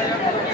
Thank you.